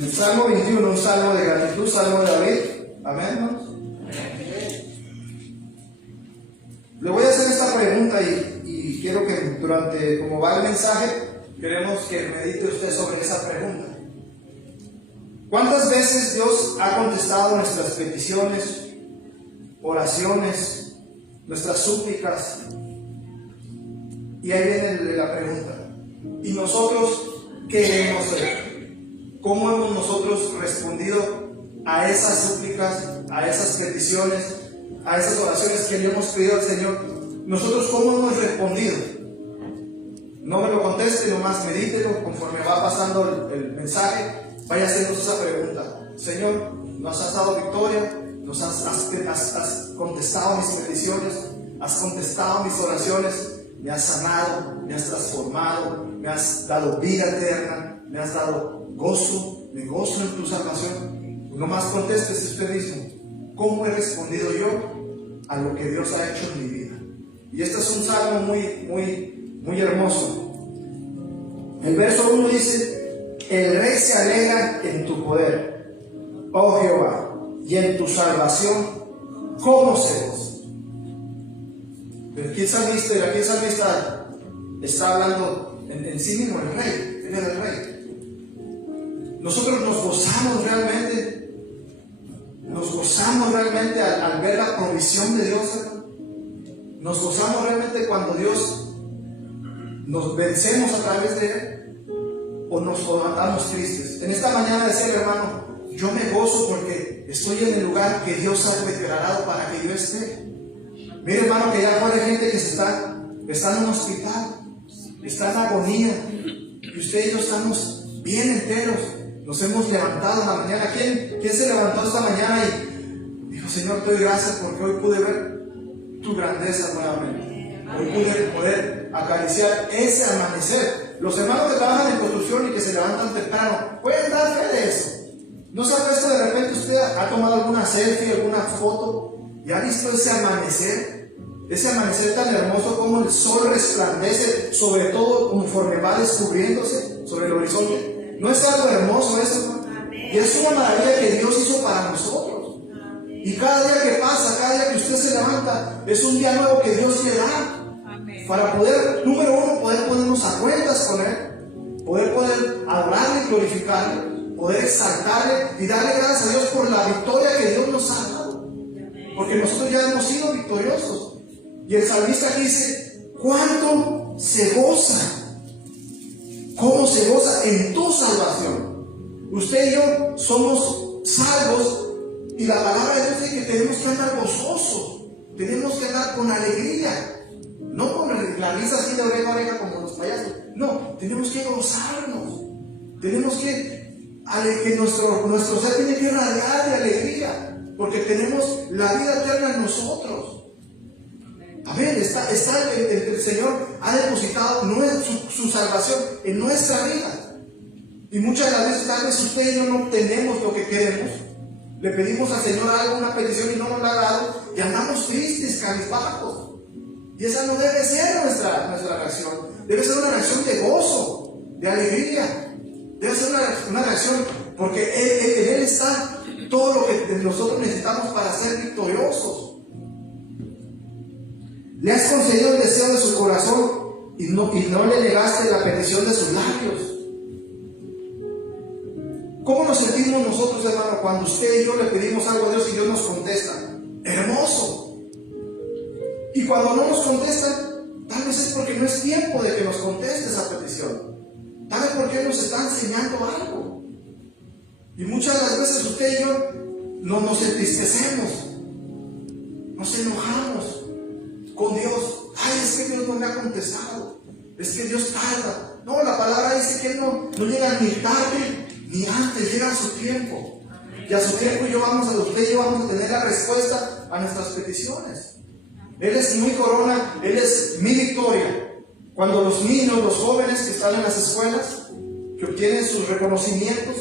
El Salmo 21, un salmo de gratitud, salmo de David. Amén, hermanos. Le voy a hacer esta pregunta y quiero que como va el mensaje, queremos que medite usted sobre esa pregunta. ¿Cuántas veces Dios ha contestado nuestras peticiones, oraciones, nuestras súplicas? Y ahí viene la pregunta. ¿Y nosotros qué hemos hecho? ¿Cómo hemos nosotros respondido a esas súplicas, a esas peticiones, a esas oraciones que le hemos pedido al Señor? ¿Nosotros cómo hemos respondido? No me lo conteste, nomás medítelo conforme va pasando el mensaje. Vaya haciendo esa pregunta. Señor, nos has dado victoria, nos has contestado mis peticiones, has contestado mis oraciones, me has sanado, me has transformado, me has dado vida eterna, me has dado gozo, me gozo en tu salvación. Nomás contéstese usted mismo, ¿cómo he respondido yo a lo que Dios ha hecho en mi vida? Y este es un salmo muy hermoso. El verso 1 dice: el rey se alegra en tu poder, oh Jehová, y en tu salvación, ¿cómo se goza? Pero aquí el salmista está hablando en sí mismo, el rey, él es el rey. Nosotros nos gozamos realmente al ver la provisión de Dios, ¿verdad? Nos gozamos realmente cuando Dios nos vencemos a través de Él, o nos andamos tristes. En esta mañana decía el hermano, yo me gozo porque estoy en el lugar que Dios ha declarado para que yo esté. Mire, hermano, que ya hay gente que está en un hospital, está en agonía, y usted y yo estamos bien enteros. Nos hemos levantado en la mañana. ¿Quién se levantó esta mañana y dijo: Señor, te doy gracias porque hoy pude ver tu grandeza nuevamente? Hoy pude poder acariciar ese amanecer. Los hermanos que trabajan en construcción y que se levantan temprano pueden dar fe de eso. ¿No sabe esto? De repente usted ha tomado alguna selfie, alguna foto y ha visto ese amanecer tan hermoso, como el sol resplandece, sobre todo conforme va descubriéndose sobre el horizonte. ¿No es algo hermoso eso, hermano? Y es una maravilla que Dios hizo para nosotros. Y cada día que pasa, cada día que usted se levanta, es un día nuevo que Dios le da. Para poder, número uno, poder ponernos a cuentas con Él, poder adorarle y glorificarle, poder exaltarle y darle gracias a Dios por la victoria que Dios nos ha dado. Porque nosotros ya hemos sido victoriosos. Y el salmista aquí dice: ¿cuánto se goza? ¿Cómo se goza en tu salvación? Usted y yo somos salvos, y la palabra de Dios dice que tenemos que andar gozosos, tenemos que andar con alegría. No con la risa así de oreja a oreja como los payasos. No, tenemos que gozarnos. Tenemos que nuestro ser tiene que irradiar de alegría, porque tenemos la vida eterna en nosotros. A ver, el Señor ha depositado su salvación en nuestra vida. Y muchas de las veces, tal vez usted y yo no obtenemos lo que queremos. Le pedimos al Señor algo, una petición, y no nos la ha dado, y andamos tristes, cabizbajos. Y esa no debe ser nuestra reacción. Debe ser una reacción de gozo, de alegría. Debe ser una reacción porque en Él está todo lo que nosotros necesitamos para ser victoriosos. Le has concedido el deseo de su corazón y no le negaste la petición de sus labios. ¿Cómo nos sentimos nosotros, hermano, cuando usted y yo le pedimos algo a Dios y Dios nos contesta? Hermoso. Y cuando no nos contesta, tal vez es porque no es tiempo de que nos conteste esa petición. Tal vez porque Él nos está enseñando algo. Y muchas de las veces usted y yo no nos entristecemos, nos enojamos con Dios. Ay, es que Dios no me ha contestado, es que Dios tarda. No, la palabra dice que Él no llega ni tarde ni antes, llega a su tiempo. Y a su tiempo usted y yo vamos a tener la respuesta a nuestras peticiones. Él es mi corona, Él es mi victoria. Cuando los niños, los jóvenes que están en las escuelas, que obtienen sus reconocimientos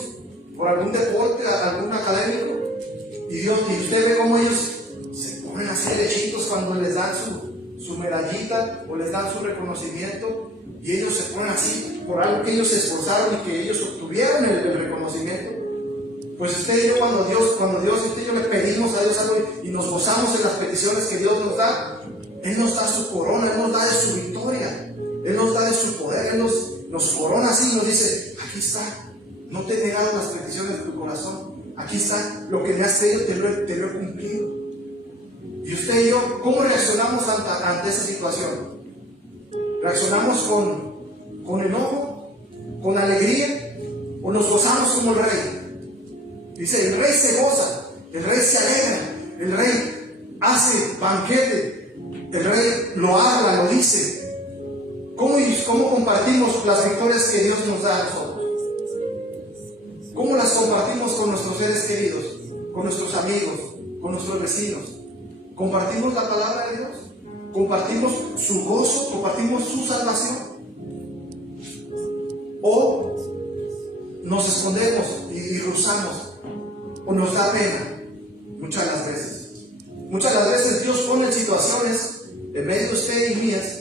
por algún deporte, algún académico, y usted ve cómo ellos se ponen así lechitos cuando les dan su medallita o les dan su reconocimiento, y ellos se ponen así por algo que ellos se esforzaron y que ellos obtuvieron el reconocimiento. Pues usted y yo, cuando Dios, usted y yo le pedimos a Dios algo y nos gozamos en las peticiones que Dios nos da, Él nos da su corona, Él nos da de su victoria, Él nos da de su poder, Él nos corona así y nos dice: aquí está, no te he negado las peticiones de tu corazón, aquí está, lo que me has pedido te lo he cumplido. Y usted y yo, ¿cómo reaccionamos ante esa situación? ¿Reaccionamos con enojo, con alegría, o nos gozamos como el rey? Dice: el rey se goza, el rey se alegra, el rey hace banquete, el rey lo habla, lo dice. ¿Cómo compartimos las victorias que Dios nos da a nosotros? ¿Cómo las compartimos con nuestros seres queridos, con nuestros amigos, con nuestros vecinos? ¿Compartimos la palabra de Dios? ¿Compartimos su gozo? ¿Compartimos su salvación? ¿O nos escondemos y rehusamos? ¿O nos da pena? Muchas de las veces. Muchas de las veces Dios pone situaciones en medio de usted y mías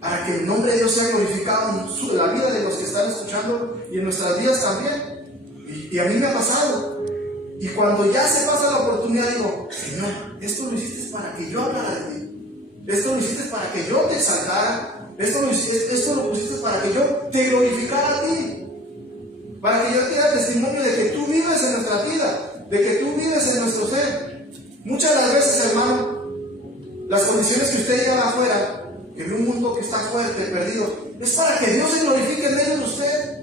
para que el nombre de Dios sea glorificado en la vida de los que están escuchando y en nuestras vidas también. Y a mí me ha pasado. Y cuando ya se pasa la oportunidad, digo: Señor, esto lo hiciste para que yo hablara de ti. Esto lo hiciste para que yo te exaltara. Esto lo pusiste para que yo te glorificara a ti. Para que yo te diera testimonio de que tú vives en nuestra vida, de que tú vives en nuestro ser. Muchas de las veces, hermano, las condiciones que usted lleva afuera, que ve un mundo que está fuerte, perdido, es para que Dios se glorifique en medio de usted.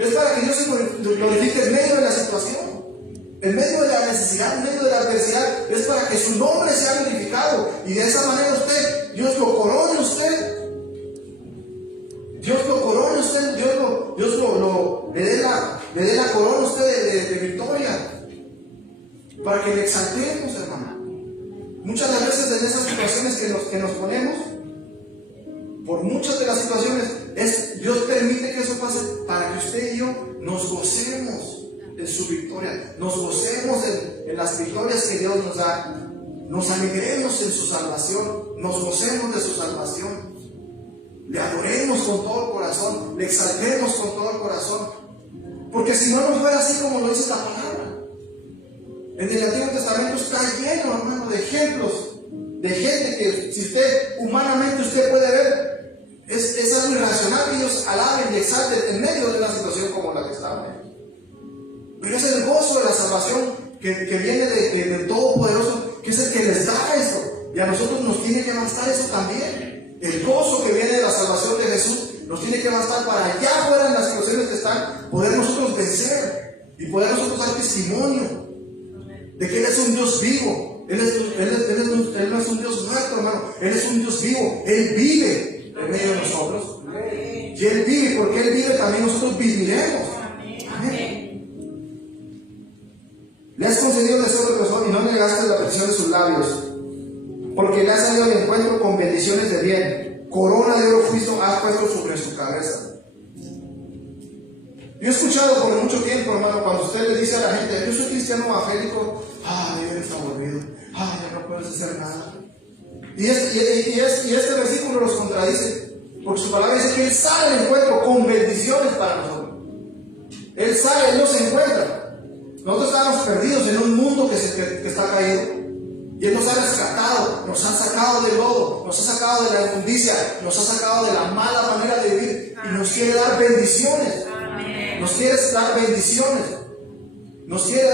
Es para que Dios se glorifique en medio de la situación, en medio de la necesidad, en medio de la adversidad. Es para que su nombre sea glorificado. Y de esa manera usted, Dios lo corone usted. Dios lo corone usted. Dios le dé la corona a usted de victoria. Para que le exaltemos, hermano. Muchas de las veces en esas situaciones que nos ponemos, por muchas de las situaciones, Dios permite que eso pase para que usted y yo nos gocemos en su victoria, nos gocemos en las victorias que Dios nos da, nos alegremos en su salvación, nos gocemos de su salvación, le adoremos con todo el corazón, le exaltemos con todo el corazón, porque si no fuera así como lo dice la palabra. En el Antiguo Testamento está lleno, hermano, de ejemplos de gente que, si usted humanamente usted puede ver, es algo irracional que ellos alaben y exalten en medio de una situación como la que estamos. Pero es el gozo de la salvación que viene del Todopoderoso, que es el que les da esto. Y a nosotros nos tiene que bastar eso también. El gozo que viene de la salvación de Jesús nos tiene que bastar para allá afuera en las situaciones que están, poder nosotros vencer y poder nosotros dar testimonio de que Él es un Dios vivo. Él no es un Dios muerto, hermano. Él es un Dios vivo. Él vive en medio de nosotros. Y Él vive, porque Él vive, también nosotros viviremos. Amén. Le has concedido el deseo de corazón y no negaste la petición de sus labios, porque le has salido al encuentro con bendiciones de bien. Corona de oro juicio has puesto sobre su cabeza. Yo he escuchado por mucho tiempo, hermano, cuando usted le dice a la gente: yo soy cristiano evangélico, eres aburrido, ya no puedes hacer nada. Y este versículo los contradice, porque su palabra dice que Él sale al encuentro con bendiciones para nosotros. Él sale, Él nos encuentra. Nosotros estábamos perdidos en un mundo que está caído, y Él nos ha rescatado, nos ha sacado del lodo, nos ha sacado de la inmundicia, nos ha sacado de la mala manera de vivir, y nos quiere dar bendiciones. Nos quiere dar bendiciones. Nos quiere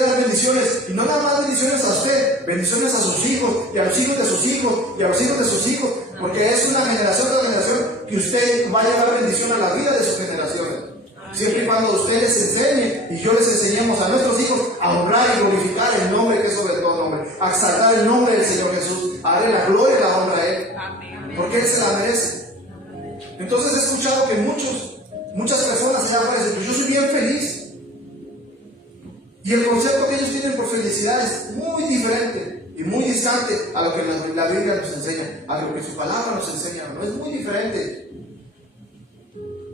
dar bendiciones, y no nada más bendiciones a usted, bendiciones a sus hijos, y a los hijos de sus hijos, y a los hijos de sus hijos, porque es una generación tras generación que usted va a llevar bendición a la vida de sus generaciones. Siempre y cuando usted les enseñe y yo les enseñemos a nuestros hijos a honrar y glorificar el nombre que es sobre todo nombre, a exaltar el nombre del Señor Jesús, a darle la gloria y la honra a Él, porque Él se la merece. Entonces he escuchado que muchas personas allá afuera dicen: yo soy bien feliz. Y el concepto que ellos tienen por felicidad es muy diferente y muy distante a lo que la Biblia nos enseña, a lo que su palabra nos enseña. No es muy diferente.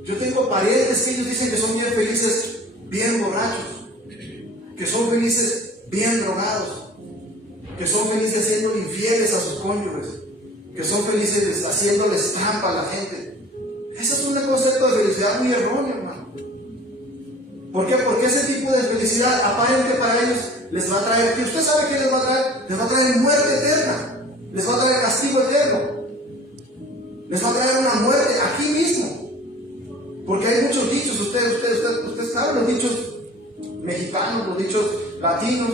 Yo tengo parientes que ellos dicen que son bien felices, bien borrachos, que son felices bien drogados, que son felices siendo infieles a sus cónyuges, que son felices haciéndoles trampa a la gente. Ese es un concepto de felicidad muy erróneo, hermano. ¿Por qué? Porque ese tipo de felicidad aparente para ellos les va a traer, ¿y usted sabe qué les va a traer? Les va a traer muerte eterna, les va a traer castigo eterno, les va a traer una muerte aquí mismo. Porque hay muchos dichos, usted sabe los dichos mexicanos, los dichos latinos,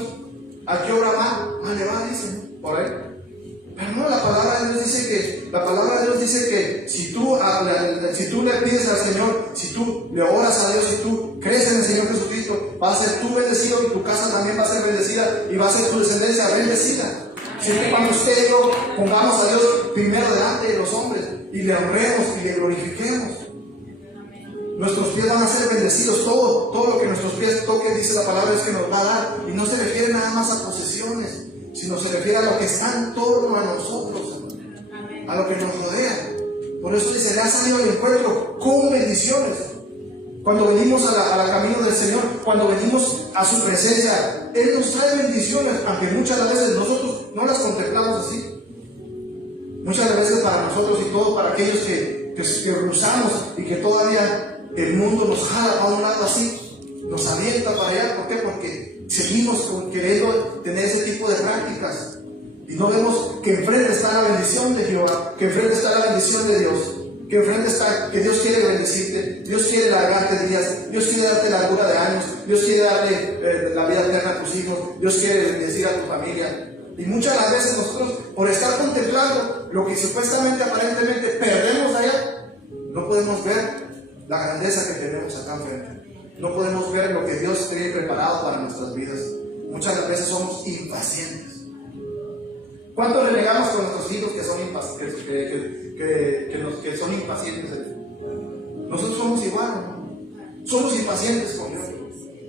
¿a qué hora va? Le va, dicen, por ahí. Pero no, la palabra de Dios dice que si tú le pides al Señor, si tú le oras a Dios, si tú crees en el Señor Jesucristo, va a ser tú bendecido y tu casa también va a ser bendecida y va a ser tu descendencia bendecida. Siempre cuando usted y yo pongamos a Dios primero delante de los hombres y le honremos y le glorifiquemos, nuestros pies van a ser bendecidos. Todo lo que nuestros pies toquen, dice la palabra, es que nos va a dar. Y no se refiere nada más a posesiones, sino se refiere a lo que está en torno a nosotros, a lo que nos rodea. Por eso dice, le ha salido al encuentro con bendiciones. Cuando venimos a la camino del Señor, cuando venimos a su presencia, Él nos trae bendiciones, aunque muchas veces nosotros no las contemplamos así. Muchas veces para nosotros y todo para aquellos que cruzamos y que todavía el mundo nos jala a un lado así, nos avienta para allá. ¿Por qué? Porque seguimos queriendo tener ese tipo de prácticas y no vemos que enfrente está la bendición de Jehová, que enfrente está la bendición de Dios, que enfrente está que Dios quiere bendecirte, Dios quiere largarte días, Dios quiere darte largura de años, Dios quiere darle la vida eterna a tus hijos, Dios quiere bendecir a tu familia. Y muchas de las veces nosotros, por estar contemplando lo que supuestamente, aparentemente perdemos allá, no podemos ver la grandeza que tenemos acá enfrente. No podemos ver lo que Dios tiene preparado para nuestras vidas. Muchas de las veces somos impacientes. ¿Cuánto renegamos con nuestros hijos que son impacientes? Nosotros somos igual, ¿no? Somos impacientes con Dios.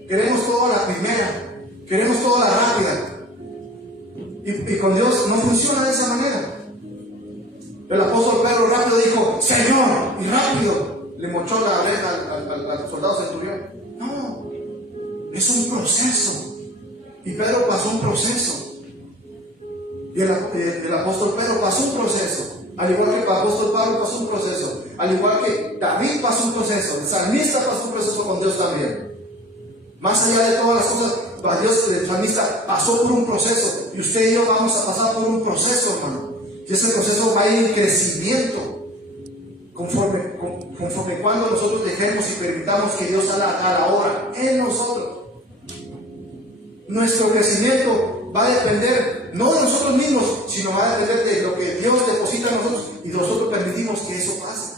Queremos todo a la primera, queremos todo a la rápida. Y con Dios no funciona de esa manera. El apóstol Pedro rápido dijo, Señor, y rápido le mochó la oreja al soldado centurión. No, es un proceso. Y Pedro pasó un proceso. Y el apóstol Pedro pasó un proceso. Al igual que el apóstol Pablo pasó un proceso. Al igual que David pasó un proceso. El salmista pasó un proceso con Dios también. Más allá de todas las cosas, Dios, el salmista pasó por un proceso. Y usted y yo vamos a pasar por un proceso, hermano. Y ese proceso va a ir en crecimiento. Conforme cuando nosotros dejemos y permitamos que Dios haga la obra en nosotros. Nuestro crecimiento va a depender no de nosotros mismos, sino va a depender de lo que Dios deposita en nosotros y nosotros permitimos que eso pase.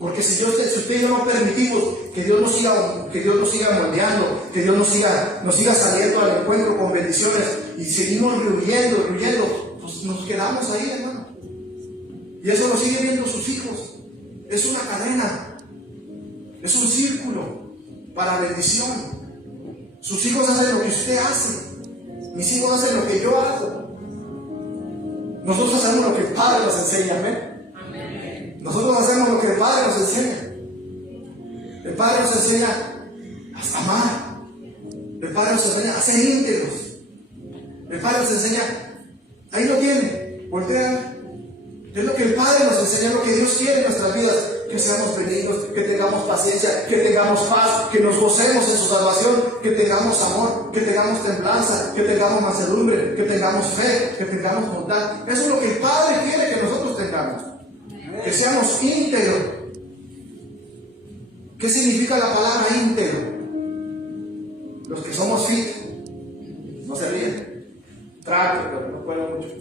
Porque si usted y yo no permitimos que Dios nos siga moldeando, que Dios nos siga saliendo al encuentro con bendiciones y seguimos rehuyendo, pues nos quedamos ahí, hermano. Y eso lo siguen viendo sus hijos. Es una cadena, es un círculo para bendición. Sus hijos hacen lo que usted hace, mis hijos hacen lo que yo hago. Nosotros hacemos lo que el Padre nos enseña, amén. Nosotros hacemos lo que el Padre nos enseña. El Padre nos enseña a amar. El Padre nos enseña a ser íntegros. El Padre nos enseña, ahí lo tiene, voltea. Es lo que el Padre nos enseña, lo que Dios quiere en nuestras vidas. Que seamos benignos, que tengamos paciencia, que tengamos paz, que nos gocemos en su salvación, que tengamos amor, que tengamos templanza, que tengamos mansedumbre, que tengamos fe, que tengamos bondad. Eso es lo que el Padre quiere que nosotros tengamos. Que seamos íntegros. ¿Qué significa la palabra íntegro? Los que somos fit, no se ríen. Trato, pero no puedo mucho.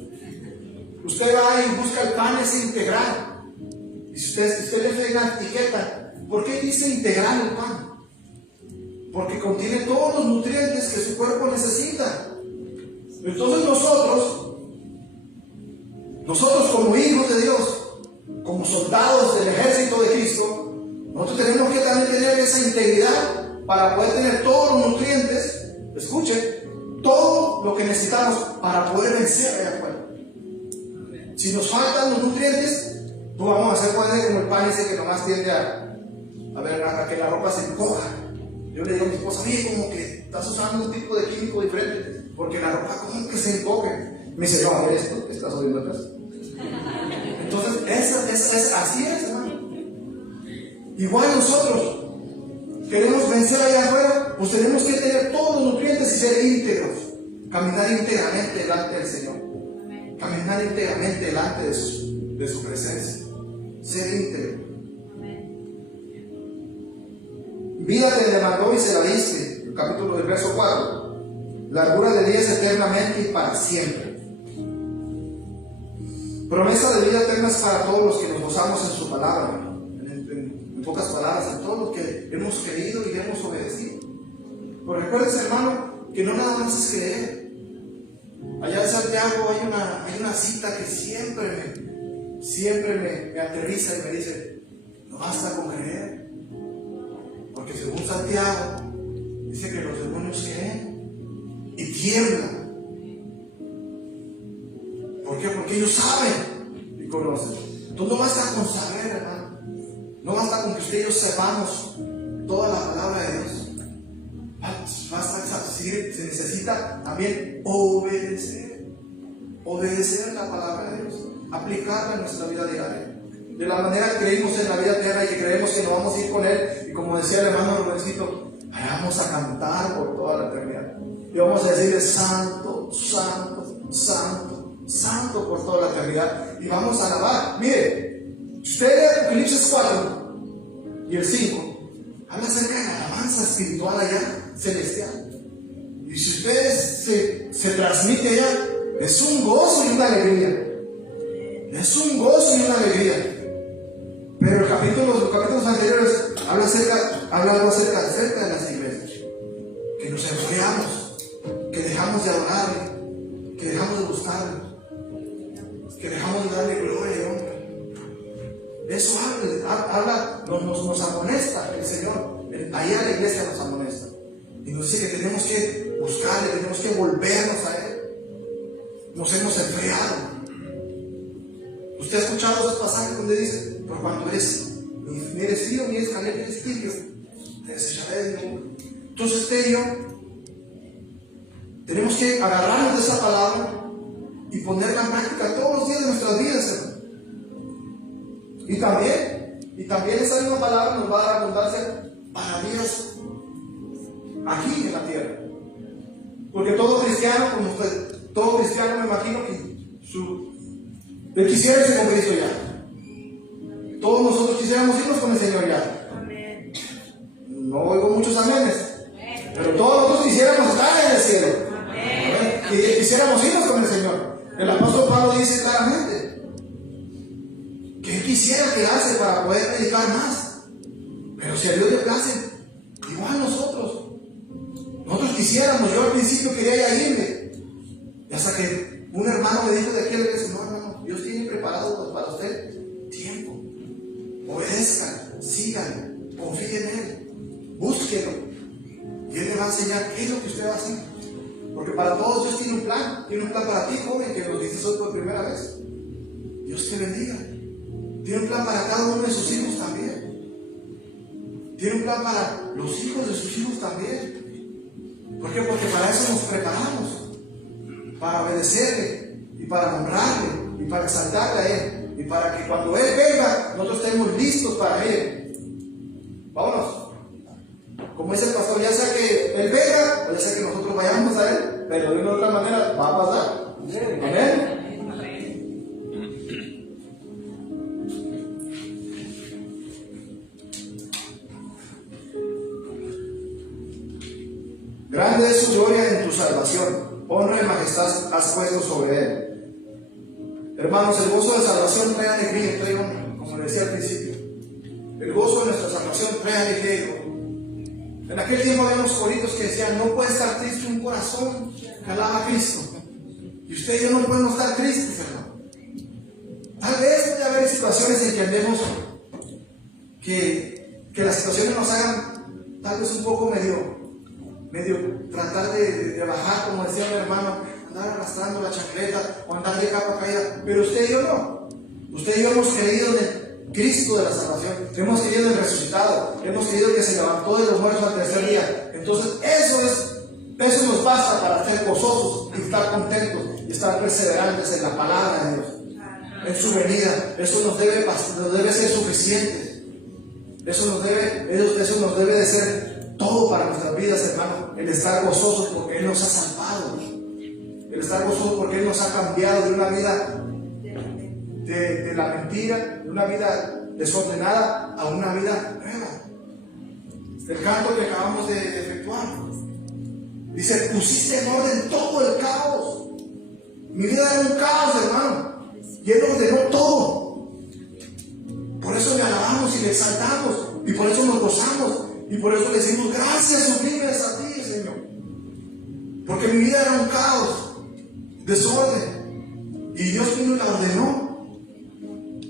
Usted va y busca el pan ese integral. Y si usted le pega la etiqueta, ¿por qué dice integral el pan? Porque contiene todos los nutrientes que su cuerpo necesita. Entonces nosotros como hijos de Dios, como soldados del ejército de Cristo, nosotros tenemos que también tener esa integridad para poder tener todos los nutrientes, escuche, todo lo que necesitamos para poder vencer allá afuera. Si nos faltan los nutrientes, pues vamos a hacer como el pan ese que nomás tiende a que la ropa se encoja. Yo le digo a mi esposa, oye, como que estás usando un tipo de químico diferente, porque la ropa como que se encoge. Me dice, no, esto que estás oyendo atrás. Entonces, así es, hermano. Igual nosotros queremos vencer allá afuera, pues tenemos que tener todos los nutrientes y ser íntegros. Caminar íntegramente delante del Señor. Caminar íntegramente delante de su presencia. Ser íntegro. Vida te demandó y se la diste. El capítulo del verso 4. Largura de días eternamente y para siempre. Promesa de vida eterna es para todos los que nos gozamos en su palabra. En pocas palabras, en todos los que hemos creído y hemos obedecido. Pero recuerden, hermano, que no nada más es creer. Allá en Santiago hay una cita que siempre me aterriza y me dice: no basta con creer. Porque según Santiago, dice que los demonios creen y tiemblan. ¿Por qué? Porque ellos saben y conocen. Entonces no basta con saber, hermano. No basta con que usted y yo sepamos toda la palabra de Dios. Basta seguir, se necesita también obedecer. Obedecer la palabra de Dios. Aplicarla en nuestra vida diaria. De la manera que creímos en la vida eterna y que creemos que nos vamos a ir con Él. Y como decía el hermano Rubensito, vamos a cantar por toda la eternidad. Y vamos a decirle: Santo, Santo, Santo, Santo por toda la eternidad. Y vamos a alabar. Mire, usted lee Apocalipsis 4 y el 5. Habla acerca de la alabanza espiritual allá, celestial. Y si usted se transmite allá, es un gozo y una alegría. Es un gozo y una alegría. Pero los capítulos anteriores habla algo acerca de las iglesias. Que nos enfriamos, que dejamos de adorarle, que dejamos de buscarle, que dejamos de darle gloria y honra. Eso nos amonesta el Señor. Allá la iglesia nos amonesta. Y nos dice que tenemos que buscarle, tenemos que volvernos a Él. Nos hemos enfriado. ¿Usted ha escuchado esos pasajes donde dice: por cuanto ni eres frío ni eres caliente, eres tibio, te desecharé de mi boca? Entonces usted y yo tenemos que agarrarnos de esa palabra y ponerla en práctica todos los días de nuestras vidas, hermano. Y también esa misma palabra nos va a dar abundancia para vidas aquí en la tierra. Porque todo cristiano, todo cristiano, me imagino que él quisiera irse con Cristo ya. Todos nosotros quisiéramos irnos con el Señor ya. Amén. No oigo muchos amenes. Pero todos nosotros quisiéramos estar en el cielo. Amén. Y quisiéramos irnos con el Señor. El apóstol Pablo dice claramente que él quisiera quedarse para poder predicar más. Pero si a Dios le place, igual nosotros quisiéramos. Yo al principio quería ya irme. Y hasta que un hermano me dijo de aquel que dice: no, hermano, Dios tiene preparado para usted tiempo. Obedezcan, sigan, confíen en Él, búsquenlo. Y Él le va a enseñar qué es lo que usted va a hacer. Porque para todos Dios tiene un plan para ti, joven, que nos dices hoy por primera vez. Dios te bendiga. Tiene un plan para cada uno de sus hijos también. Tiene un plan para los hijos de sus hijos también. ¿Por qué? Porque para eso nos preparamos. Para obedecerle y para honrarle y para exaltarle a Él. Y para que cuando Él venga, nosotros estemos listos para Él. Vámonos. Como dice el pastor, ya sea que Él venga o ya sea que nosotros vayamos a Él, pero de una u otra manera va a pasar. Amén. Grande es su gloria en tu salvación. Honra y majestad has puesto sobre Él. Hermanos, el gozo de salvación trae alegría y trae honra, como decía al principio. El gozo de nuestra salvación trae alegría y honra. En aquel tiempo había unos coritos que decían: no puede estar triste un corazón que alaba a Cristo. Y usted y yo no podemos estar tristes, hermano. Tal vez puede haber situaciones en que andemos que las situaciones nos hagan tal vez un poco medio tratar de bajar, como decía mi hermano, andar arrastrando la chancleta o andar de capa caída. Pero usted y yo no. Usted y yo hemos creído en el Cristo de la salvación, hemos creído en el resucitado, hemos creído que se levantó de los muertos al tercer día. Entonces eso nos basta para ser gozosos y estar contentos y estar perseverantes en la palabra de Dios, en su venida. Eso nos debe ser suficiente. Eso nos debe de ser todo para nuestras vidas, hermano. El estar gozosos porque Él nos ha salvado. El estar gozosos porque Él nos ha cambiado de una vida de la mentira, de una vida desordenada a una vida nueva. El canto que acabamos de efectuar dice: pusiste en orden todo el caos. Mi vida era un caos, hermano, y Él ordenó todo. Por eso le alabamos y le exaltamos, y por eso nos gozamos, y por eso le decimos gracias sublimes a ti, Señor, porque mi vida era un caos, desorden, y Dios vino y la ordenó.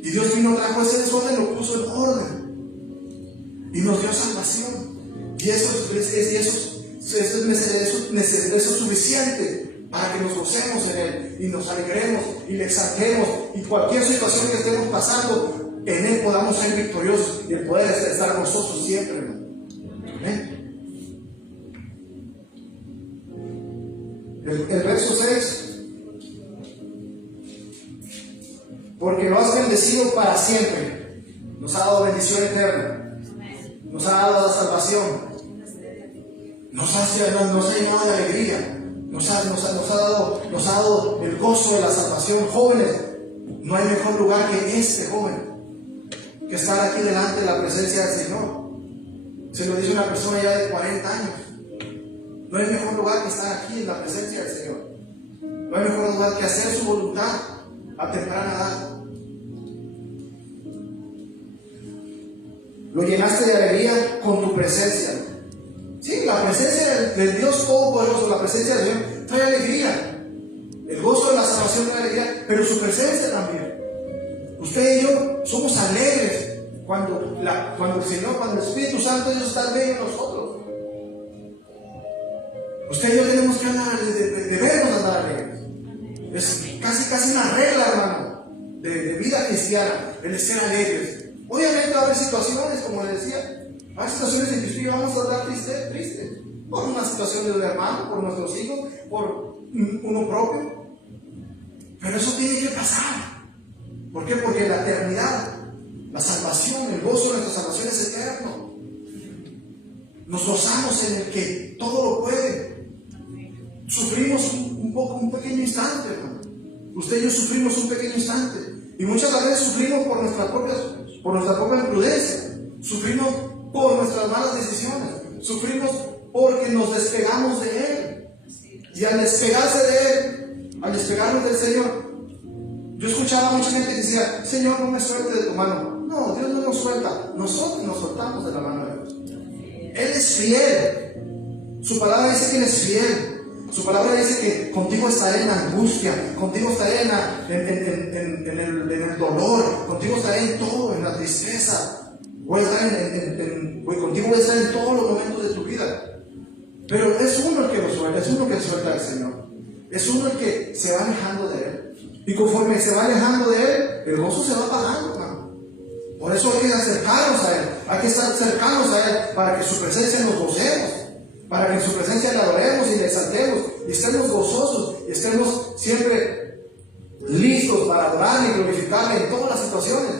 Y Dios vino, trajo ese desorden, lo puso en orden y nos dio salvación. Y eso es suficiente para que nos gocemos en Él y nos alegremos y le exaltemos, y cualquier situación que estemos pasando, en Él podamos ser victoriosos y el poder estar gozosos siempre, hermano. Amén. El verso 6. Porque lo has bendecido para siempre. Nos ha dado bendición eterna. Nos ha dado la salvación. Nos ha llenado de alegría. Nos ha dado el gozo de la salvación. Jóvenes, no hay mejor lugar que este, joven, que estar aquí delante de la presencia del Señor. Se lo dice una persona ya de 40 años. No hay mejor lugar que estar aquí en la presencia del Señor. No hay mejor lugar que hacer su voluntad a temprana edad. Lo llenaste de alegría con tu presencia. Sí, la presencia del Dios Todopoderoso, la presencia de Dios trae alegría. El gozo de la salvación trae alegría, pero su presencia también. Usted y yo somos alegres cuando el Señor, cuando el Espíritu Santo de Dios está en medio de nosotros. Usted y yo tenemos que andar, debemos andar alegres. Es casi una regla, hermano, de vida cristiana, el ser alegres. Obviamente va a haber situaciones, como les decía, hay situaciones en que vamos a andar tristes, por una situación de un hermano, por nuestros hijos, por uno propio. Pero eso tiene que pasar. ¿Por qué? Porque la eternidad, la salvación, el gozo de nuestra salvación es eterno. Nos gozamos en el que todo lo puede. Sufrimos un pequeño instante, hermano. Usted y yo sufrimos un pequeño instante. Y muchas veces sufrimos por nuestra propia imprudencia. Sufrimos por nuestras malas decisiones. Sufrimos porque nos despegamos de Él. Y al despegarse de Él, al despegarnos del Señor, yo escuchaba a mucha gente que decía: Señor, no me suelte de tu mano. No, Dios no nos suelta. Nosotros nos soltamos de la mano de Dios. Él es fiel. Su palabra dice que Él es fiel. Su palabra dice que contigo estaré en la angustia, contigo estaré en el dolor, contigo estaré en todo, en la tristeza. Contigo voy a estar en todos los momentos de tu vida. Pero es uno el que lo suelta, es uno que suelta al Señor. Es uno el que se va alejando de Él. Y conforme se va alejando de Él, el gozo se va apagando, hermano. Por eso hay que acercarnos a Él, hay que estar cercanos a Él para que su presencia nos gocemos. Para que en su presencia le adoremos y le exaltemos y estemos gozosos y estemos siempre listos para adorarle y glorificarle en todas las situaciones.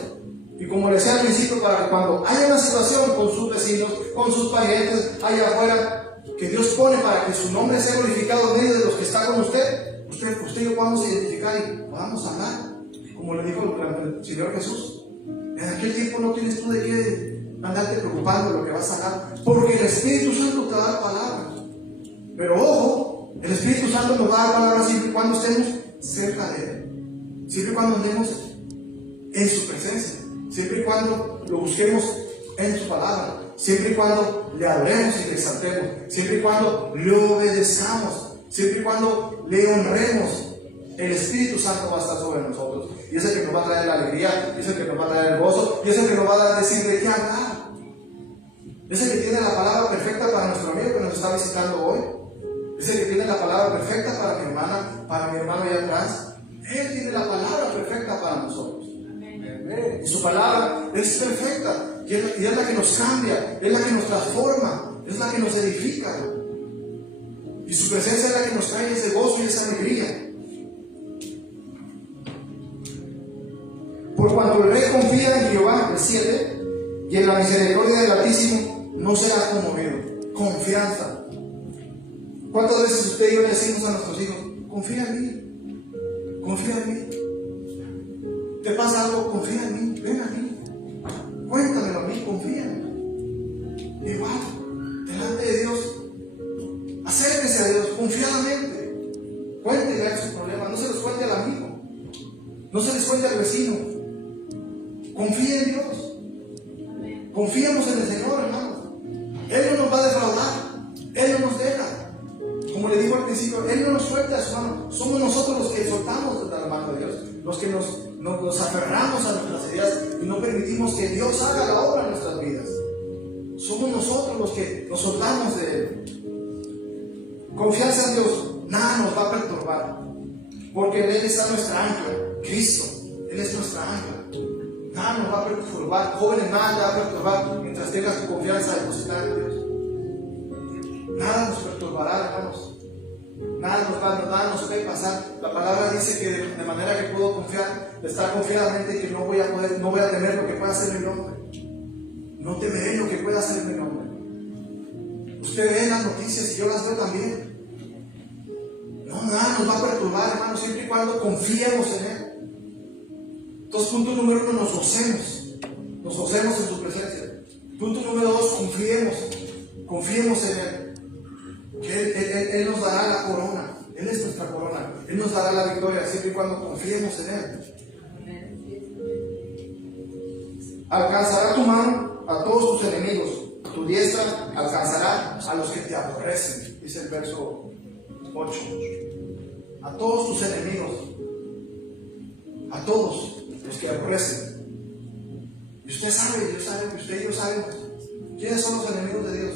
Y como le decía al principio, para que cuando haya una situación con sus vecinos, con sus parientes, allá afuera, que Dios pone para que su nombre sea glorificado en medio de los que están con usted y yo podamos identificar y podamos hablar, como le dijo el Señor Jesús. En aquel tiempo no tienes tú de qué andarte preocupando de lo que vas a hablar, porque el Espíritu Santo te va a dar palabras. Pero ojo, el Espíritu Santo nos va a dar palabras siempre y cuando estemos cerca de Él, siempre y cuando andemos en su presencia, siempre y cuando lo busquemos en su palabra, siempre y cuando le adoremos y le exaltemos, siempre y cuando le obedezcamos, siempre y cuando le honremos. El Espíritu Santo va a estar sobre nosotros y es el que nos va a traer la alegría, es el que nos va a traer el gozo y es el que nos va a decir de qué hablar. Es el que tiene la palabra perfecta para nuestro amigo que nos está visitando hoy. Es el que tiene la palabra perfecta para mi hermana, para mi hermano allá atrás. Él tiene la palabra perfecta para nosotros. Amén. Y su palabra es perfecta y es la que nos cambia, es la que nos transforma, es la que nos edifica. Y su presencia es la que nos trae ese gozo y esa alegría. Por cuanto el rey confía en Jehová, el 7, y en la misericordia del Altísimo no será conmovido. Confianza. ¿Cuántas veces usted y yo le decimos a nuestros hijos, confía en mí, confía en mí? ¿Te pasa algo? Confía en mí, ven a mí, cuéntamelo a mí, confía en mí. Igual, delante de Dios, acérquese a Dios confiadamente, cuéntele a sus problemas, no se los cuente al amigo, no se les cuente al vecino. Confía en Dios, confiamos en el Señor, hermanos. Él no nos va a defraudar, Él no nos deja. Como le digo al principio, Él no nos suelta de su mano. Somos nosotros los que soltamos de la mano de Dios, los que nos aferramos a nuestras ideas y no permitimos que Dios haga la obra en nuestras vidas. Somos nosotros los que nos soltamos de Él. Confianza en Dios, nada nos va a perturbar, porque en Él está nuestra ancla, Cristo. Él es nuestra ancla. Nada nos va a perturbar, jóvenes, nada te va a perturbar mientras tengas tu confianza depositada en Dios. Nada nos perturbará, hermanos. Nada nos puede pasar. La palabra dice que de manera que puedo confiar, estar confiadamente que no voy a temer lo que pueda hacer mi nombre. No temeré lo que pueda hacer mi nombre. Usted ve las noticias y yo las veo también. No, nada nos va a perturbar, hermanos, siempre y cuando confiemos en Él. Entonces, punto número 1, nos gocemos en su presencia. Punto número 2, confiemos en Él. Que Él nos dará la corona. Él es nuestra corona. Él nos dará la victoria siempre y cuando confiemos en Él. Alcanzará tu mano a todos tus enemigos. Tu diestra alcanzará a los que te aborrecen. Dice el verso 8. A todos tus enemigos. A todos los que aborrecen. Y usted sabe, usted y yo sabemos. ¿Quiénes son los enemigos de Dios?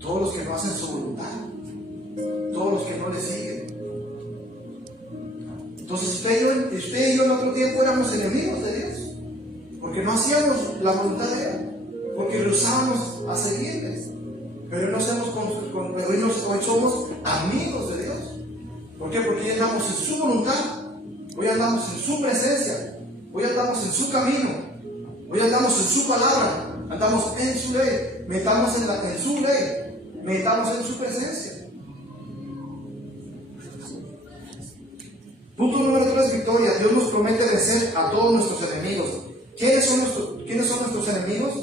Todos los que no hacen su voluntad, todos los que no le siguen. Entonces usted y yo en otro tiempo éramos enemigos de Dios, porque no hacíamos la voluntad de Él, porque rehusábamos a seguirle. Pero hoy somos amigos de Dios. ¿Por qué? Porque hoy andamos en su voluntad, hoy andamos en su presencia, hoy andamos en su camino, hoy andamos en su palabra, andamos en su ley, metamos en su ley. Meditamos en su presencia. Punto número 3, victoria. Dios nos promete vencer a todos nuestros enemigos. ¿Quiénes son nuestros enemigos?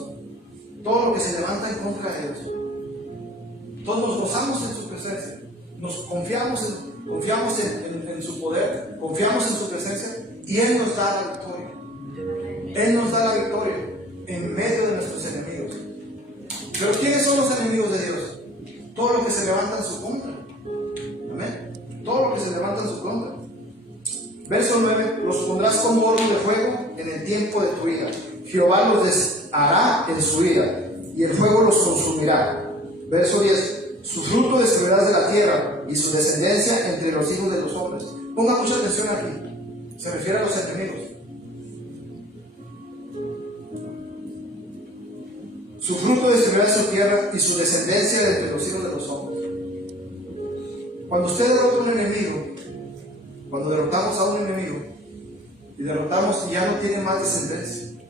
Todo lo que se levanta en contra de Dios. Todos nos gozamos en su presencia. Nos confiamos en su poder, confiamos en su presencia y Él nos da la victoria. Él nos da la victoria en medio de nuestros enemigos. Pero ¿quiénes son los enemigos de Dios? Todo lo que se levanta en su contra. Amén. Todo lo que se levanta en su contra. Verso 9. Los pondrás como horno de fuego en el tiempo de tu ira. Jehová los deshará en su ira, y el fuego los consumirá. Verso 10. Su fruto destruirás de la tierra, y su descendencia entre los hijos de los hombres. Ponga mucha atención aquí. Se refiere a los enemigos. Su fruto destruirá su tierra y su descendencia entre los hijos de los hombres. Cuando usted derrota a un enemigo, cuando derrotamos a un enemigo y derrotamos y ya no tiene más descendencia,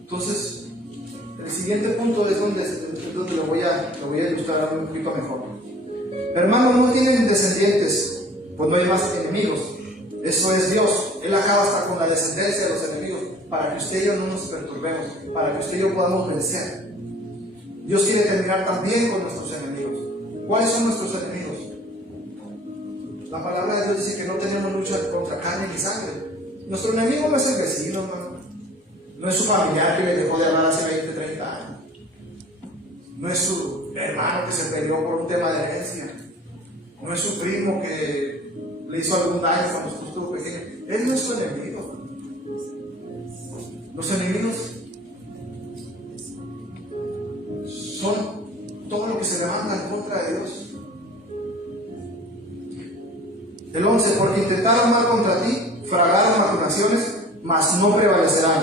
entonces el siguiente punto es donde lo voy a ilustrar un poquito mejor. Hermanos, no tienen descendientes, pues no hay más enemigos. Eso es Dios. Él acaba hasta con la descendencia de los enemigos, para que usted y yo no nos perturbemos, para que usted y yo podamos vencer. Dios quiere terminar también con nuestros enemigos. ¿Cuáles son nuestros enemigos? La palabra de Dios dice que no tenemos lucha contra carne ni sangre. Nuestro enemigo no es el vecino, no es su familiar que le dejó de hablar hace 20, 30 años. No es su hermano que se peleó por un tema de herencia. No es su primo que le hizo algún daño cuando estuvo pequeño. Él es nuestro enemigo. Los enemigos son todo lo que se levanta en contra de Dios. El 11, porque intentaron mal contra ti, fragaron maquinaciones, mas no prevalecerán.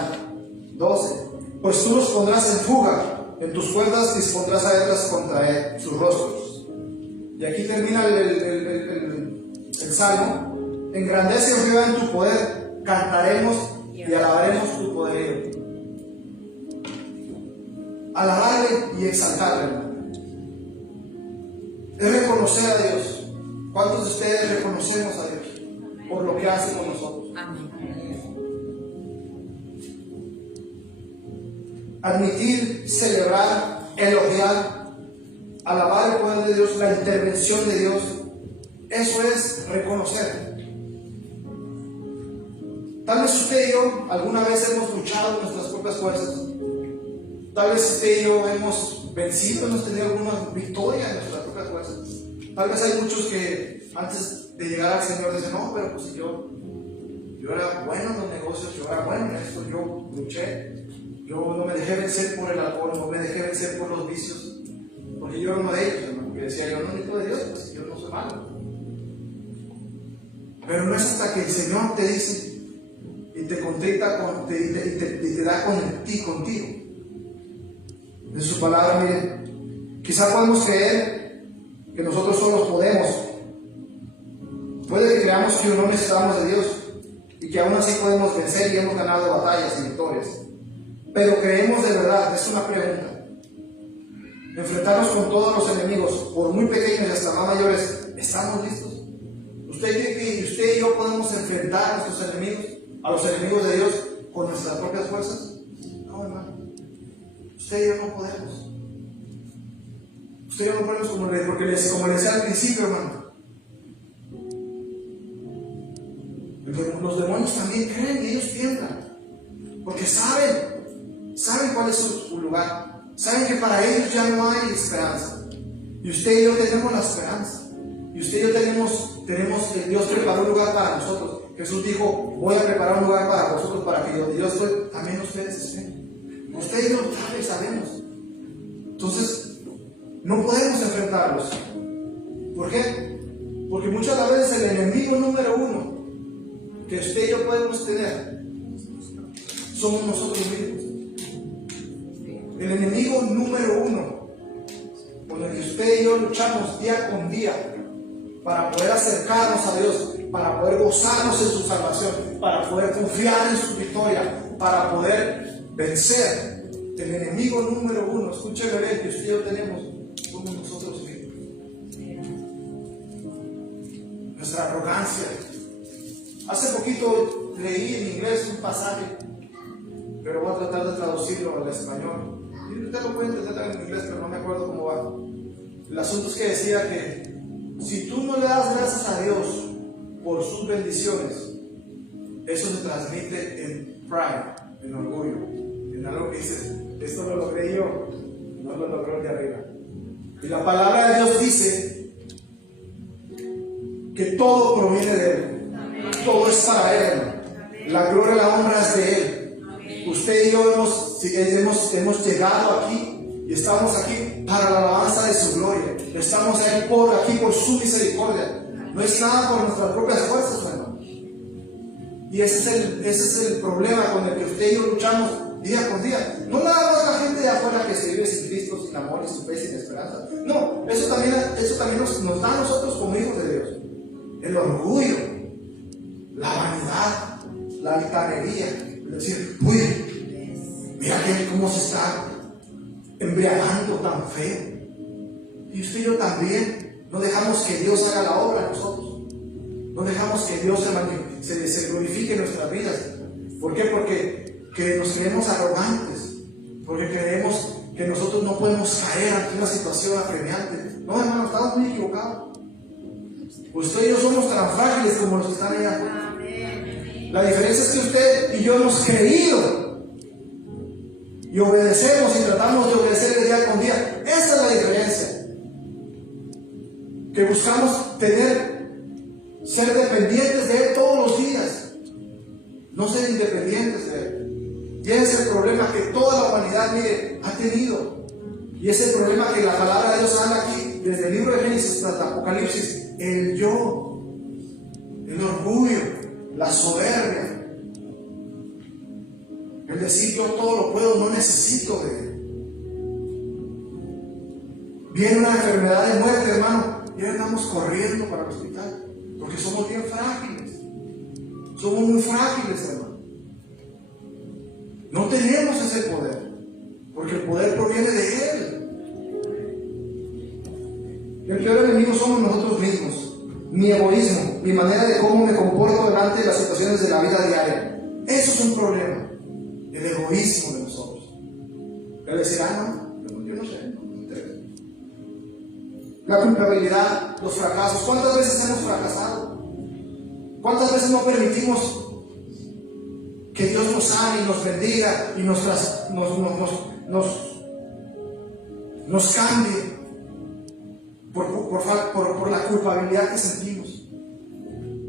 12, pues tú los pondrás en fuga, en tus cuerdas dispondrás saetas contra sus rostros. Y aquí termina el salmo. Engrandece, oh Jehová, en tu poder, cantaremos y alabaremos tu poderío. alabarle y exaltarle, hermano. Es reconocer a Dios. ¿Cuántos de ustedes reconocemos a Dios por lo que hace con nosotros? Amén. Admitir, celebrar, elogiar, alabar el poder de Dios, la intervención de Dios, eso es reconocer. Tal vez usted y yo alguna vez hemos luchado en nuestras propias fuerzas. Tal vez usted y yo hemos vencido, hemos tenido alguna victoria en nuestras propias fuerzas. Tal vez hay muchos que antes de llegar al Señor dicen, no, pero pues yo era bueno en los negocios, yo era bueno en esto, yo luché, yo no me dejé vencer por el alcohol, no me dejé vencer por los vicios, porque yo era uno de ellos, hermano, que decía, yo no necesito de Dios, pues yo no soy malo. Pero no es hasta que el Señor te dice y te contrita y te da contigo. En su palabra, miren, quizá podemos creer que nosotros solos podemos. Puede que creamos que no necesitamos de Dios y que aún así podemos vencer y hemos ganado batallas y victorias. Pero creemos de verdad, es una pregunta. Enfrentarnos con todos los enemigos, por muy pequeños y hasta más mayores, ¿estamos listos? ¿Usted cree que usted y yo podemos enfrentar a nuestros enemigos, a los enemigos de Dios, con nuestras propias fuerzas? No, hermano. Usted y yo no podemos. Usted y yo no podemos, como le decía al principio, hermano. Los demonios también creen y ellos tiemblan. Porque saben cuál es su lugar. Saben que para ellos ya no hay esperanza. Y usted y yo tenemos la esperanza. Y usted y yo tenemos que Dios preparó un lugar para nosotros. Jesús dijo, voy a preparar un lugar para vosotros para que yo estoy, también ustedes estén. Usted y yo sabemos. Entonces, no podemos enfrentarlos. ¿Por qué? Porque muchas veces el enemigo número uno que usted y yo podemos tener somos nosotros mismos. El enemigo número uno con el que usted y yo luchamos día con día para poder acercarnos a Dios, para poder gozarnos en su salvación, para poder confiar en su victoria, para poder vencer. El enemigo número uno, escúcheme bien, que usted y yo tenemos, somos nosotros mismos. Nuestra arrogancia. Hace poquito leí en inglés un pasaje, pero voy a tratar de traducirlo al español. Y usted lo puede entender en inglés, pero no me acuerdo cómo va. El asunto es que decía que si tú no le das gracias a Dios por sus bendiciones, eso se transmite en pride, en orgullo, en algo que dices, esto lo logré yo, no lo logró el de arriba. Y la palabra de Dios dice que todo proviene de Él. Amén. Todo es para Él, hermano. La gloria y la honra es de Él. Amén. Usted y yo hemos llegado aquí y estamos aquí para la alabanza de su gloria. Estamos aquí por su misericordia. No es nada por nuestras propias fuerzas, hermano. Y ese es el problema con el que usted y yo luchamos día por día. No nada más la gente de afuera que se vive sin Cristo, sin amor y sin fe, sin esperanza. No, eso también nos da a nosotros como hijos de Dios. El orgullo, la vanidad, la altanería. Es decir, uy, mira cómo se está embriagando tan feo. Y usted y yo también no dejamos que Dios haga la obra en nosotros. No dejamos que Dios se glorifique en nuestras vidas. ¿Por qué? Porque nos creemos arrogantes. Porque creemos que nosotros no podemos caer ante una situación apremiante. No, hermano, estamos muy equivocados. Usted y yo somos tan frágiles como los que están allá afuera. La diferencia es que usted y yo hemos creído y obedecemos y tratamos de obedecer día con día. Esa es la diferencia. Que buscamos ser dependientes de Él todos los días, no ser independientes de Él. Y ese es el problema que toda la humanidad, mire, ha tenido. Y ese es el problema que la palabra de Dios habla aquí, desde el libro de Génesis hasta Apocalipsis. El yo, el orgullo, la soberbia, el decir yo todo lo puedo, no necesito de Él. Viene una enfermedad de muerte, hermano, y ahora andamos corriendo para el hospital, porque somos bien frágiles. Somos muy frágiles, hermano. No tenemos ese poder, porque el poder proviene de Él. El peor enemigo somos nosotros mismos, mi egoísmo, mi manera de cómo me comporto delante de las situaciones de la vida diaria. Eso es un problema, el egoísmo de nosotros. El decir, no, yo no sé, no me interesa. La culpabilidad, los fracasos. ¿Cuántas veces hemos fracasado? ¿Cuántas veces no permitimos que Dios nos ame y nos bendiga y nos cambie por la culpabilidad que sentimos,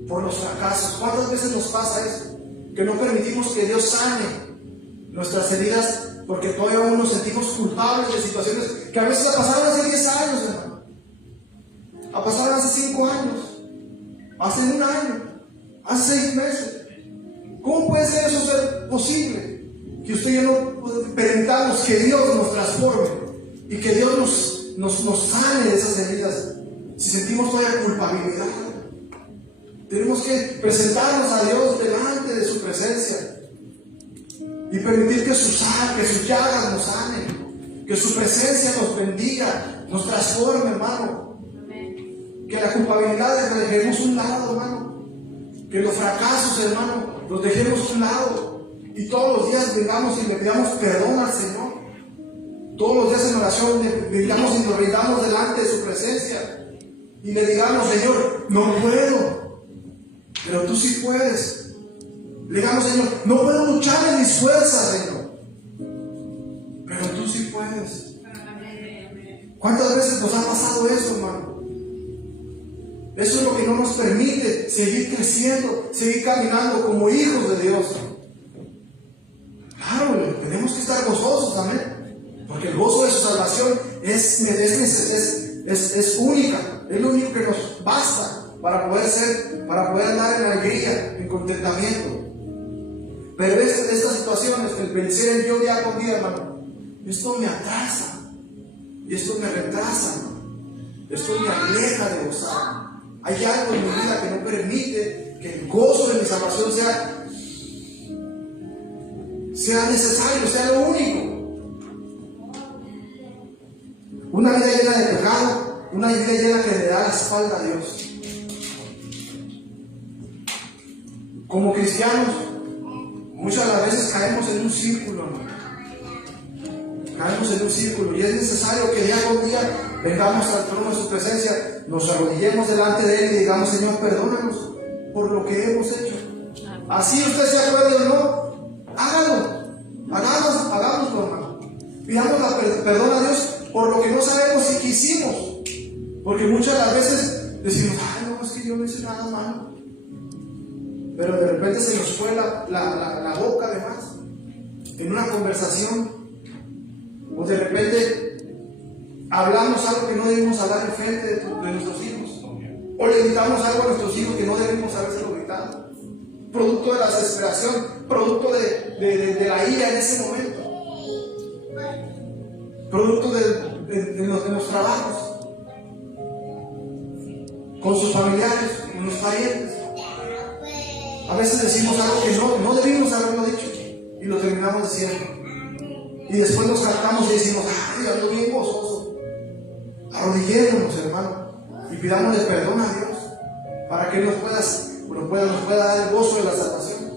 por los fracasos? ¿Cuántas veces nos pasa eso? Que no permitimos que Dios sane nuestras heridas porque todavía aún nos sentimos culpables de situaciones que a veces pasaron hace 10 años, hermano. Pasaron hace 5 años, hace 1 año, hace 6 meses. ¿Cómo puede ser eso ser posible? Que usted y yo no permitamos que Dios nos transforme y que Dios nos sane de esas heridas si sentimos todavía culpabilidad. Tenemos que presentarnos a Dios delante de su presencia y permitir que sus llagas nos sanen, que su presencia nos bendiga, nos transforme, hermano. Que la culpabilidad la dejemos a un lado, hermano. Que los fracasos, hermano, los dejemos a un lado y todos los días vengamos y le pidamos perdón al Señor. Todos los días en oración le vengamos y nos rindamos delante de su presencia y le digamos, Señor, no puedo, pero tú sí puedes. Le digamos, Señor, no puedo luchar en mis fuerzas, Señor, pero tú sí puedes. ¿Cuántas veces nos ha pasado eso, hermano? Eso es lo que no nos permite seguir creciendo, seguir caminando como hijos de Dios. Claro, tenemos que estar gozosos, amén. Porque el gozo de su salvación es única, es lo único que nos basta para poder andar en alegría, en contentamiento. Pero estas situaciones, el vencer yo día con día, hermano, esto me atrasa, y esto me retrasa, hermano. Esto me aleja de gozar. Hay algo en mi vida que no permite que el gozo de mi salvación sea necesario, sea lo único. Una vida llena de pecado, una vida llena que le da la espalda a Dios. Como cristianos, muchas de las veces caemos en un círculo, ¿no? Caemos en un círculo y es necesario que día con día vengamos al trono de su presencia, nos arrodillemos delante de Él y digamos, Señor, perdónanos por lo que hemos hecho. Así usted se acuerde o no, hagámoslo, hermano. Pidamos perdón a Dios por lo que no sabemos si quisimos, porque muchas de las veces decimos, no, es que yo no hice nada malo, pero de repente se nos fue la boca además en una conversación, o de repente hablamos algo que no debimos hablar en frente de nuestros hijos, o le gritamos algo a nuestros hijos que no debemos habérselo gritado, producto de la desesperación, producto de la ira en ese momento, producto de los trabajos, con sus familiares, con los parientes. A veces decimos algo que no debimos haberlo dicho y lo terminamos diciendo. Y después nos cantamos y decimos, ando bien gozoso. Arrodillémonos, hermano, y pidámosle perdón a Dios para que Él nos pueda dar el gozo de la salvación.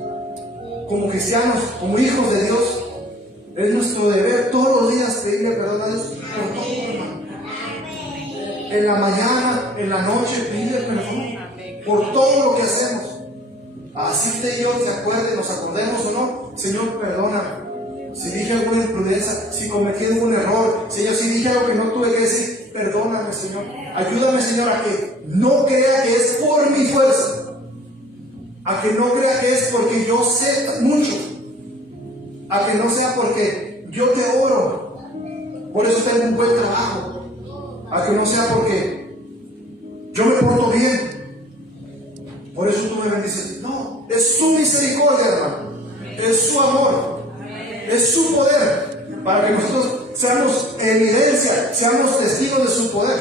Como cristianos, como hijos de Dios, es nuestro deber todos los días pedirle perdón a Dios por todo, hermano. En la mañana, en la noche, pedirle perdón por todo lo que hacemos. Así usted y yo se acuerde, nos acordemos o no, Señor, perdóname. Si dije alguna imprudencia, si cometí algún error, Señor, si dije algo que no tuve que decir, perdóname, Señor. Ayúdame, Señor, a que no crea que es por mi fuerza, a que no crea que es porque yo sé mucho, a que no sea porque yo te oro, por eso tengo un buen trabajo, a que no sea porque yo me porto bien, por eso tú me bendices. No, es su misericordia, hermano, es su amor, es su poder, para que nosotros seamos evidencia, seamos testigos de su poder,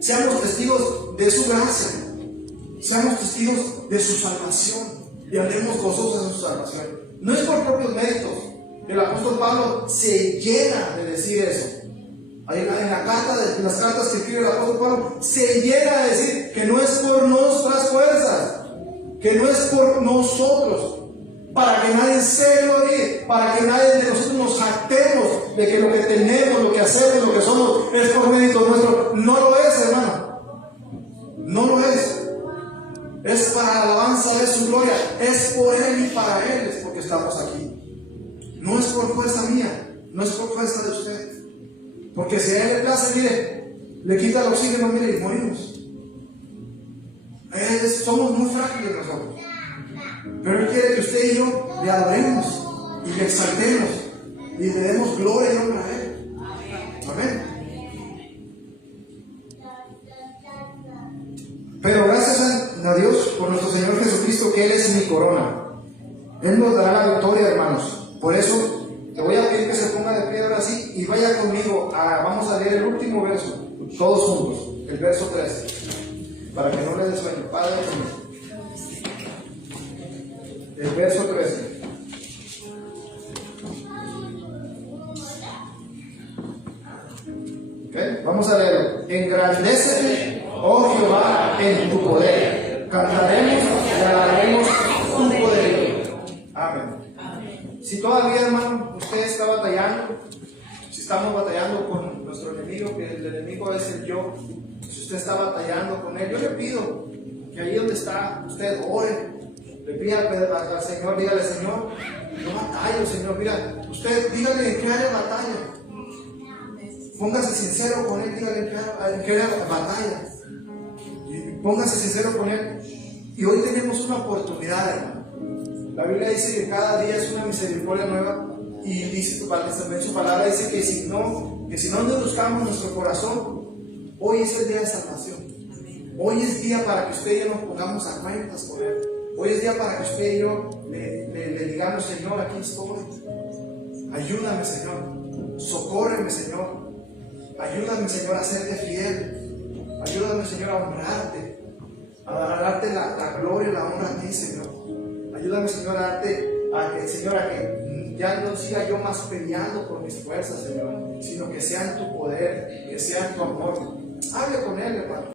seamos testigos de su gracia, seamos testigos de su salvación y andemos gozosos en su salvación. No es por propios méritos, El apóstol Pablo se llena de decir eso. En las cartas que escribe el apóstol Pablo, se llena de decir que no es por nuestras fuerzas, que no es por nosotros, para que nadie se gloríe, para que nadie de nosotros nos jactemos de que lo que tenemos, lo que hacemos, lo que somos es por mérito nuestro. No lo es, hermano. No lo es. Es para la alabanza de su gloria. Es por Él y para Él es porque estamos aquí. No es por fuerza mía, no es por fuerza de usted. Porque si a Él le place, mire, le quita el oxígeno, mire, y morimos. Somos muy frágiles nosotros. Pero Él quiere que usted y yo le adoremos y le exaltemos y le demos gloria y honra a Él. Amén. Pero gracias a Dios por nuestro Señor Jesucristo, que Él es mi corona. Él nos dará la victoria, hermanos. Por eso te voy a pedir que se ponga de pie ahora sí y vaya conmigo. Vamos a leer el último verso, todos juntos, el verso 13, para que no le dé sueño. Padre, el verso 13. ¿Okay? Vamos a leerlo. Engrandécete, oh Jehová, en tu poder. Cantaremos y alabaremos tu poder. Amén. Si todavía, hermano, usted está batallando, si estamos batallando con nuestro enemigo, que el enemigo es el yo, si usted está batallando con él, yo le pido que ahí donde está, usted ore. Le pida al Señor, dígale: Señor, yo batallo, Señor, mira, usted dígale en qué área batalla. Póngase sincero con Él, dígale en qué área batalla. Y póngase sincero con Él. Y hoy tenemos una oportunidad, hermano. La Biblia dice que cada día es una misericordia nueva. Y dice también su palabra, dice que si no buscamos nuestro corazón, hoy es el día de salvación. Hoy es día para que usted y yo nos pongamos a cuentas con Él. Hoy es día para que usted y yo le digamos: Señor, aquí estoy. Ayúdame, Señor. Socórreme, Señor. Ayúdame, Señor, a serte fiel. Ayúdame, Señor, a honrarte. A darte la gloria y la honra a ti, Señor. Ayúdame, Señor, a que ya no siga yo más peleando por mis fuerzas, Señor, sino que sea en tu poder, que sea en tu amor. Hable con Él, hermano.